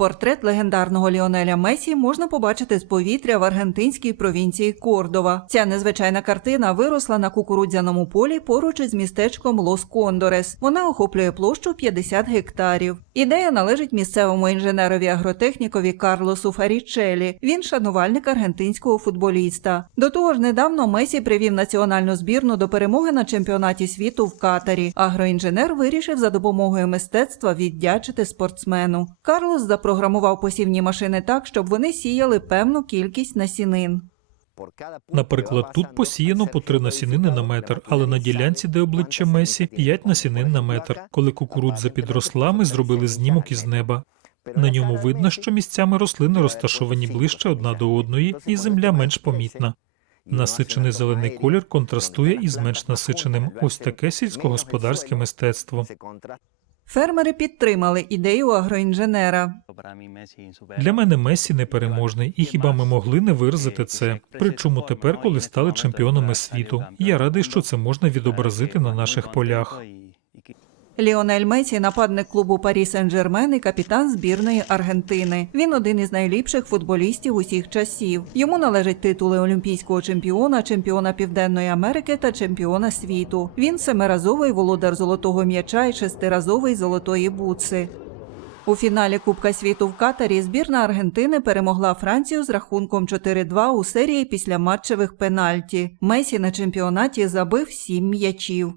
Портрет легендарного Ліонеля Месі можна побачити з повітря в аргентинській провінції Кордова. Ця незвичайна картина виросла на кукурудзяному полі поруч із містечком Лос Кондорес. Вона охоплює площу 50 гектарів. Ідея належить місцевому інженерові агротехнікові Карлосу Фарічелі. Він шанувальник аргентинського футболіста. До того ж, недавно Месі привів національну збірну до перемоги на чемпіонаті світу в Катарі. Агроінженер вирішив за допомогою мистецтва віддячити спортсмену. Карлос запрограмував посівні машини так, щоб вони сіяли певну кількість насінин. Наприклад, тут посіяно по три насінини на метр, але на ділянці, де обличчя Месі, п'ять насінин на метр. Коли кукурудза підросла, ми зробили знімок із неба. На ньому видно, що місцями рослини розташовані ближче одна до одної, і земля менш помітна. Насичений зелений колір контрастує із менш насиченим. Ось таке сільськогосподарське мистецтво. Фермери підтримали ідею агроінженера. Для мене Месі непереможний, і хіба ми могли не виразити це? Причому тепер, коли стали чемпіонами світу, я радий, що це можна відобразити на наших полях. Ліонель Месі – нападник клубу Парі Сен-Жермен і капітан збірної Аргентини. Він один із найліпших футболістів усіх часів. Йому належать титули олімпійського чемпіона, чемпіона Південної Америки та чемпіона світу. Він семиразовий володар золотого м'яча і шестиразовий золотої буци. У фіналі Кубка світу в Катарі збірна Аргентини перемогла Францію з рахунком 4-2 у серії після матчевих пенальті. Месі на чемпіонаті забив сім м'ячів.